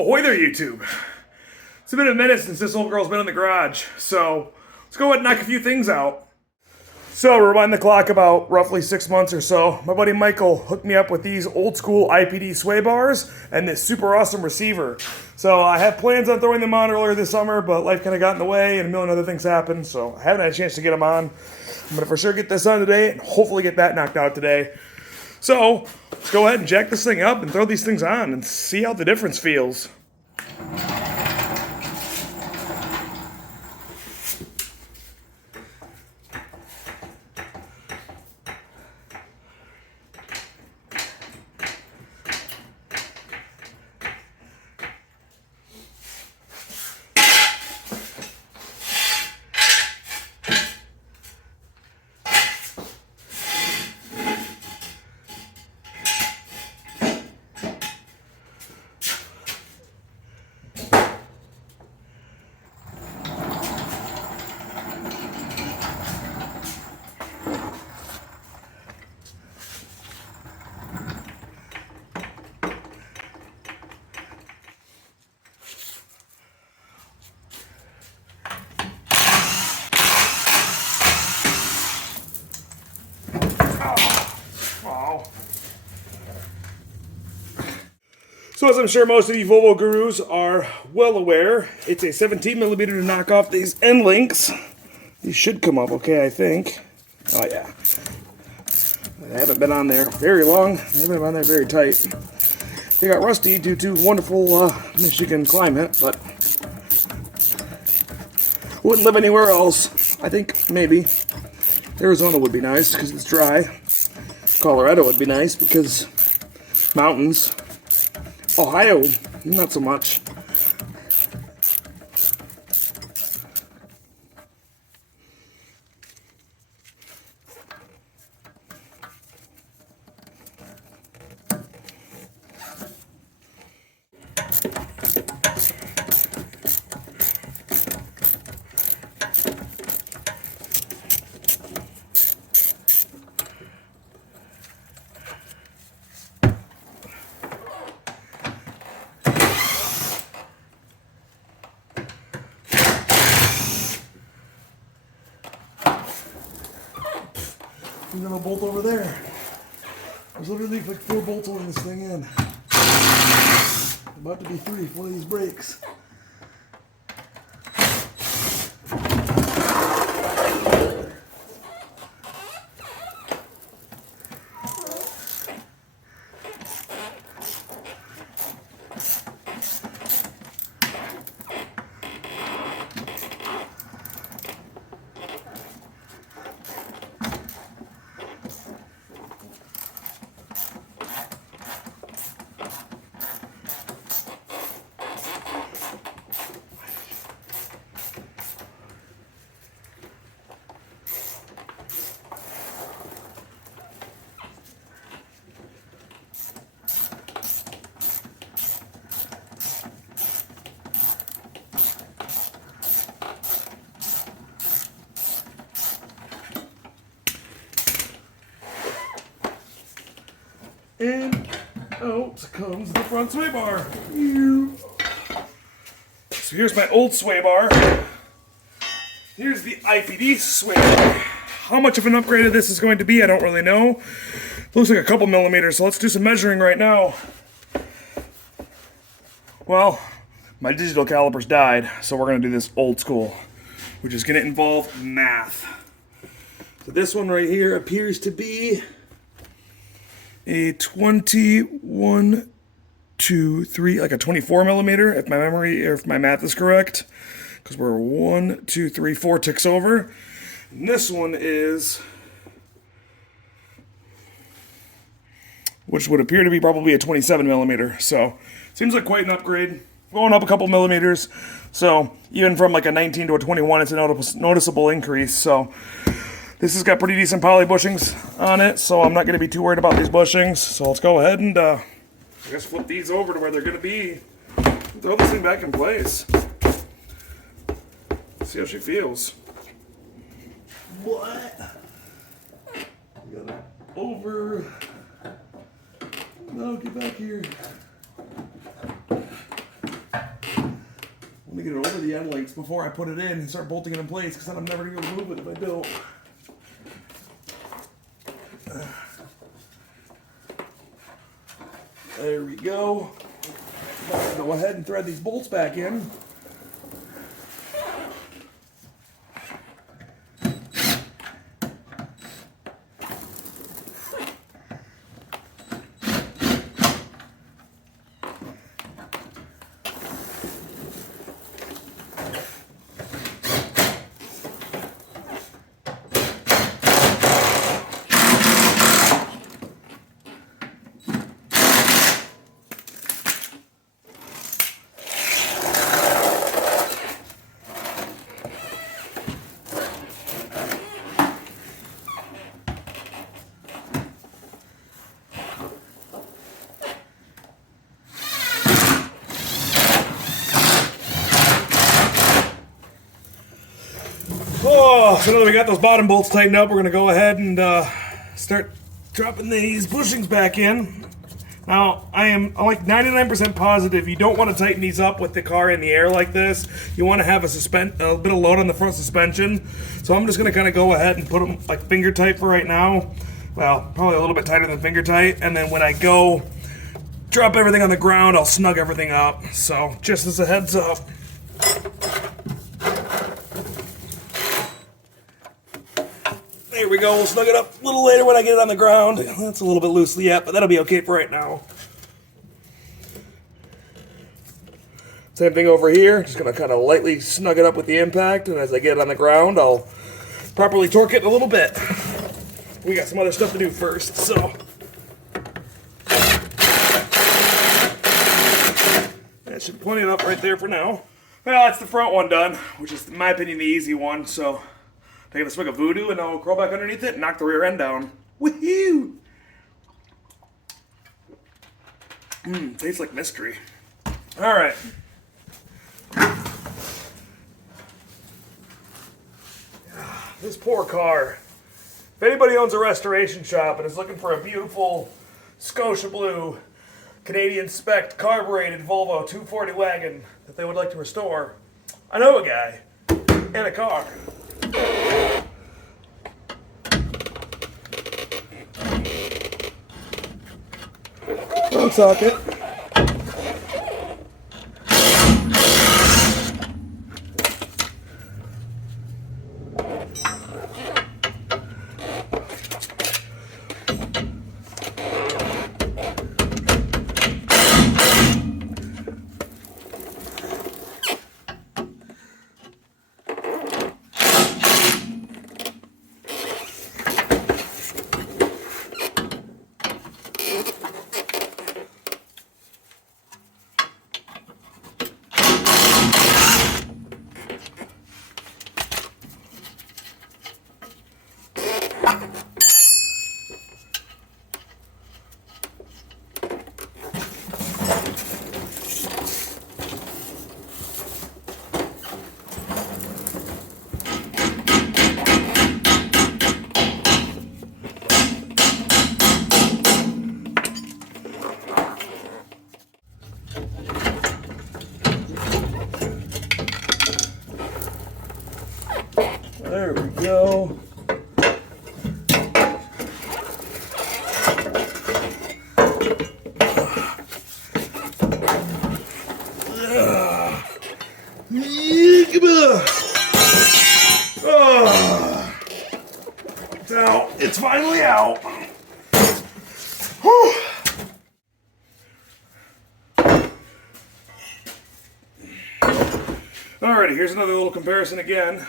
Ahoy there, YouTube. It's been a minute since this old girl's been in the garage, so let's go ahead and knock a few things out. So, rewind the clock about roughly 6 months or so. My buddy Michael hooked me up with these old school IPD sway bars and this super awesome receiver. So, I had plans on throwing them on earlier this summer, but life kind of got in the way and a million other things happened, so I haven't had a chance to get them on. I'm going to for sure get this on today and hopefully get that knocked out today. So, let's go ahead and jack this thing up and throw these things on and see how the difference feels. So as I'm sure most of you Volvo gurus are well aware, it's a 17mm to knock off these end links. These should come up okay, I think. Oh yeah. They haven't been on there very long. They haven't been on there very tight. They got rusty due to wonderful Michigan climate, but wouldn't live anywhere else. I think maybe Arizona would be nice because it's dry. Colorado would be nice because mountains. Ohio, not so much. Another bolt over there. There's literally like 4 bolts holding this thing in. About to be 3 if one of these breaks. And out comes the front sway bar. So here's my old sway bar. Here's the IPD sway bar. How much of an upgrade of this is going to be, I don't really know. Looks like a couple millimeters, so let's do some measuring right now. Well, my digital calipers died, so we're going to do this old school, which is going to involve math. So this one right here appears to be a 21, 2, 3, like a 24mm, if my memory, or if my math is correct, because we're 1, 2, 3, 4 ticks over. And this one is, which would appear to be probably a 27mm. So seems like quite an upgrade, going up a couple millimeters. So even from like a 19 to a 21, it's a noticeable increase. So this has got pretty decent poly bushings on it, so I'm not going to be too worried about these bushings. So let's go ahead and I guess flip these over to where they're going to be. Throw this thing back in place. See how she feels. What? You got it over. No, get back here. me get it over the end links before I put it in and start bolting it in place, because then I'm never going to be able to move it if I don't. There we go. I'll go ahead and thread these bolts back in. Oh, so now that we got those bottom bolts tightened up, we're going to go ahead and start dropping these bushings back in. Now, I'm like 99% positive you don't want to tighten these up with the car in the air like this. You want to have a bit of load on the front suspension. So I'm just going to kind of go ahead and put them like finger tight for right now. Well, probably a little bit tighter than finger tight. And then when I go drop everything on the ground, I'll snug everything up. So just as a heads up. There we go, we'll snug it up a little later when I get it on the ground. That's a little bit loosely yet, but that'll be okay for right now. Same thing over here, just gonna kind of lightly snug it up with the impact, and as I get it on the ground, I'll properly torque it in a little bit. We got some other stuff to do first, so. That should plenty enough right there for now. Well, that's the front one done, which is, in my opinion, the easy one, so. Taking a swig of Voodoo and I'll crawl back underneath it and knock the rear end down. Woohoo! Tastes like mystery. Alright. This poor car. If anybody owns a restoration shop and is looking for a beautiful Scotia Blue Canadian spec carbureted Volvo 240 wagon that they would like to restore, I know a guy and a car. Plug socket. There we go. It's out. It's finally out. Whew. Alrighty, here's another little comparison again.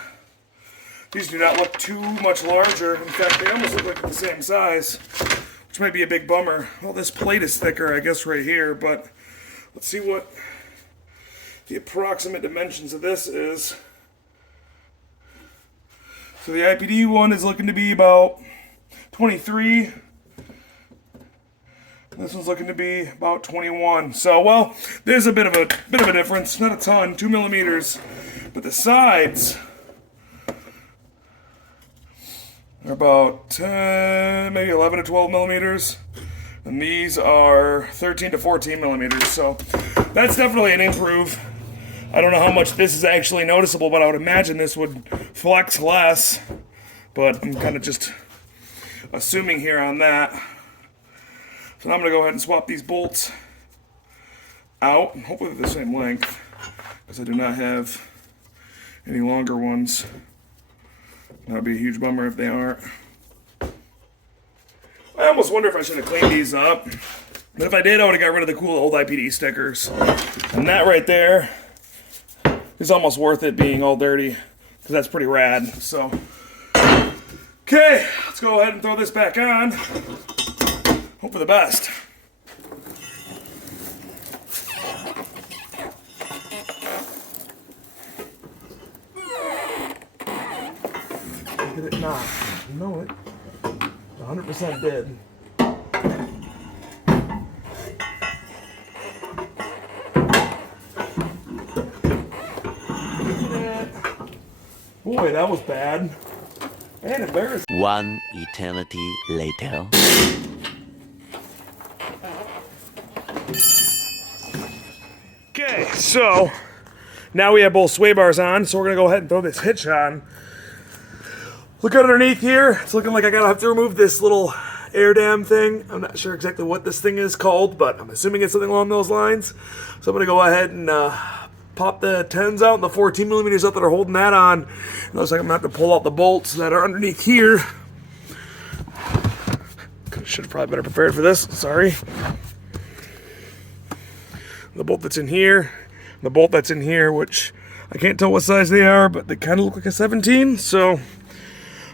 These do not look too much larger. In fact, they almost look like the same size, which might be a big bummer. Well, this plate is thicker, I guess, right here, but let's see what the approximate dimensions of this is. So the IPD one is looking to be about 23. This one's looking to be about 21. So, well, there's a bit of a difference. Not a ton, 2 millimeters, but the sides are about 10, maybe 11 to 12 millimeters, and these are 13 to 14 millimeters. So that's definitely an improve. I don't know how much this is actually noticeable, but I would imagine this would flex less. But I'm kind of just assuming here on that. So now I'm going to go ahead and swap these bolts out. Hopefully they're the same length, because I do not have any longer ones. That would be a huge bummer if they aren't. I almost wonder if I should have cleaned these up. But if I did, I would have got rid of the cool old IPD stickers. And that right there is almost worth it being all dirty, because that's pretty rad. So, okay, let's go ahead and throw this back on. Hope for the best. Did it not? You know it. 100% did. Boy, that was bad. And embarrassing. One eternity later. Okay, so now we have both sway bars on, so we're gonna go ahead and throw this hitch on. Look underneath here. It's looking like I gotta have to remove this little air dam thing. I'm not sure exactly what this thing is called, but I'm assuming it's something along those lines. So I'm gonna go ahead and pop the 10s out and the 14 millimeters out that are holding that on. It looks like I'm gonna have to pull out the bolts that are underneath here. Should have probably better prepared for this. Sorry. The bolt that's in here, the bolt that's in here, which I can't tell what size they are, but they kind of look like a 17. So I'm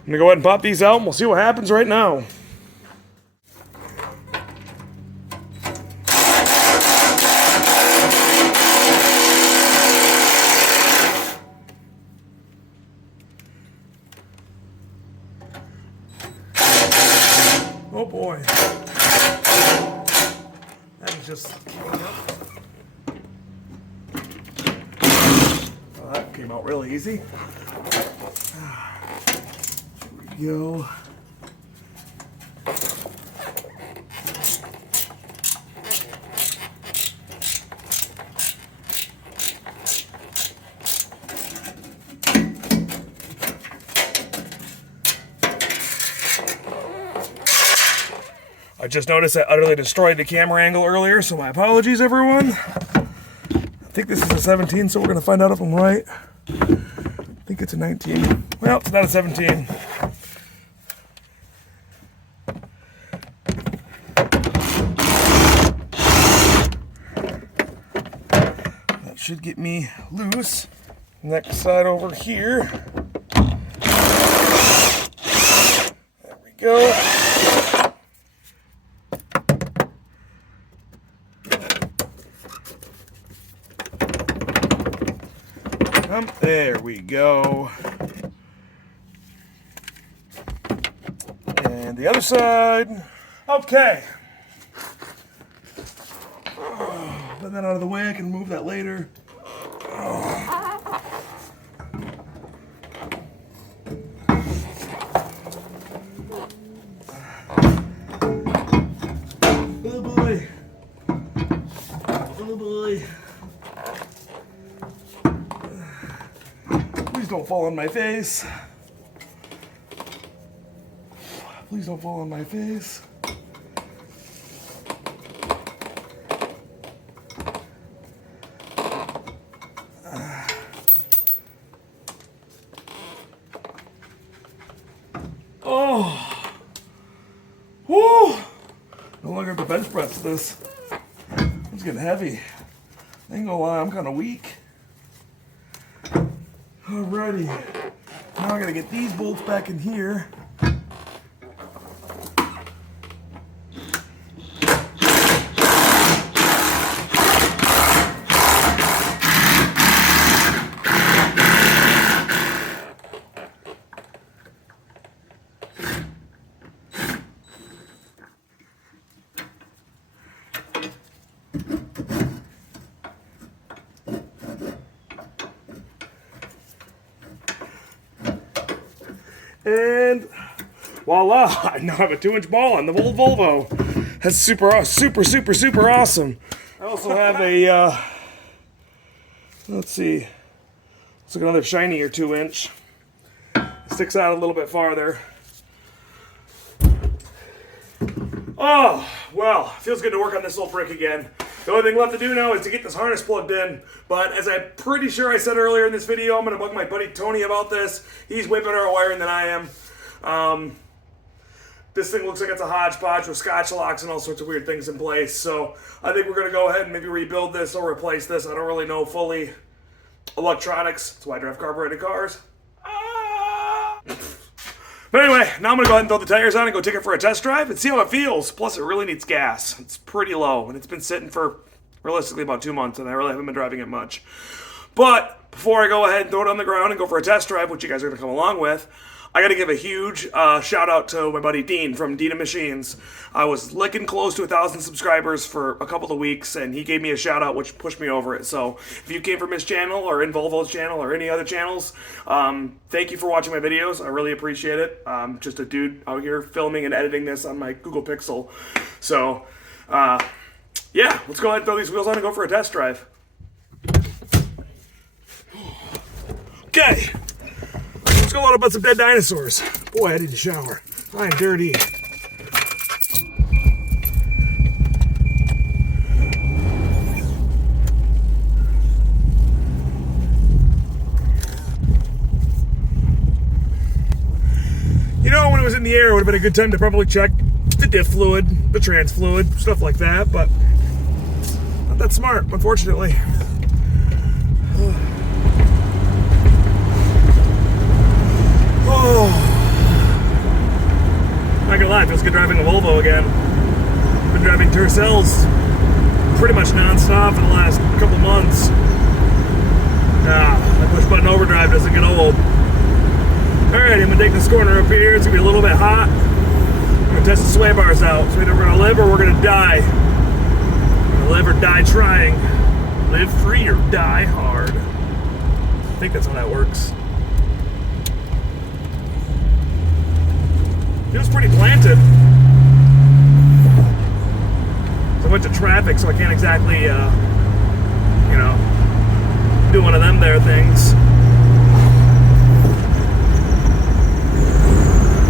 gonna go ahead and pop these out, and we'll see what happens right now. Oh boy. That was just... Well, that came out really easy. Here we go. I just noticed I utterly destroyed the camera angle earlier, so my apologies, everyone. I think this is a 17, so we're going to find out if I'm right. I think it's a 19. Well, it's not a 17. That should get me loose. Next side over here. There we go. There we go. And the other side. Okay. Put that out of the way. I can move that later. Oh boy. Oh boy. Please don't fall on my face. Please don't fall on my face. Oh. Woo. No longer have to bench press this. It's getting heavy. I ain't gonna lie, I'm kind of weak. Alrighty, now I gotta get these bolts back in here. And voila, I now have a 2-inch ball on the old Volvo. That's super awesome. I also have a Let's see. Let's look at another shinier 2-inch. Sticks out a little bit farther. Oh, well, feels good to work on this little brick again. The only thing left to do now is to get this harness plugged in. But as I'm pretty sure I said earlier in this video, I'm going to bug my buddy Tony about this. He's way better at wiring than I am. This thing looks like it's a hodgepodge with scotch locks and all sorts of weird things in place. So I think we're going to go ahead and maybe rebuild this or replace this. I don't really know fully electronics. That's why I drive carbureted cars. But anyway, now I'm going to go ahead and throw the tires on and go take it for a test drive and see how it feels. Plus, it really needs gas. It's pretty low, and it's been sitting for, realistically, about 2 months, and I really haven't been driving it much. But before I go ahead and throw it on the ground and go for a test drive, which you guys are going to come along with, I got to give a huge shout out to my buddy Dean from Dina Machines. I was licking close to 1,000 subscribers for a couple of weeks, and he gave me a shout out, which pushed me over it. So if you came from his channel or in Volvo's channel or any other channels, thank you for watching my videos. I really appreciate it. I'm just a dude out here filming and editing this on my Google Pixel. So yeah, let's go ahead and throw these wheels on and go for a test drive. Okay. Let's go load up on some dead dinosaurs. Boy, I need to shower. I am dirty. You know, when it was in the air, it would have been a good time to probably check the diff fluid, the trans fluid, stuff like that, but not that smart, unfortunately. Oh, not gonna lie, it feels good driving a Volvo again. Been driving Tercels pretty much non-stop for the last couple months. That push button overdrive doesn't get old. Alright, I'm gonna take this corner up here. It's gonna be a little bit hot. I'm gonna test the sway bars out. So either we're gonna live or we're gonna die. We're gonna live or die trying. Live free or die hard. I think that's how that works. Feels pretty planted. There's a bunch of traffic, so I can't exactly, do one of them there things.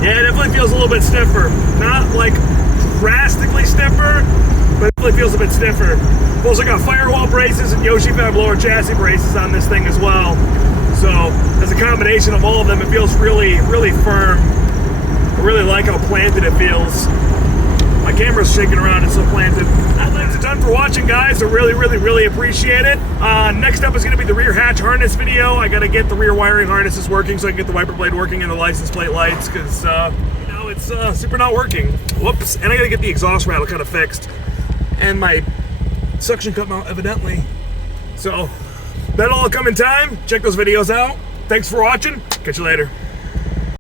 Yeah, it definitely feels a little bit stiffer. Not like drastically stiffer, but it definitely feels a bit stiffer. Also got firewall braces and Yoshi Fab lower chassis braces on this thing as well. So as a combination of all of them, it feels really, really firm. I really like how planted it feels. My camera's shaking around, it's so planted. Thanks a ton for watching, guys. I really, really, really appreciate it. Next up is going to be the rear hatch harness video. I got to get the rear wiring harnesses working so I can get the wiper blade working and the license plate lights because, it's super not working. Whoops. And I got to get the exhaust rattle kind of fixed. And my suction cup mount, evidently. So, that'll all come in time. Check those videos out. Thanks for watching. Catch you later.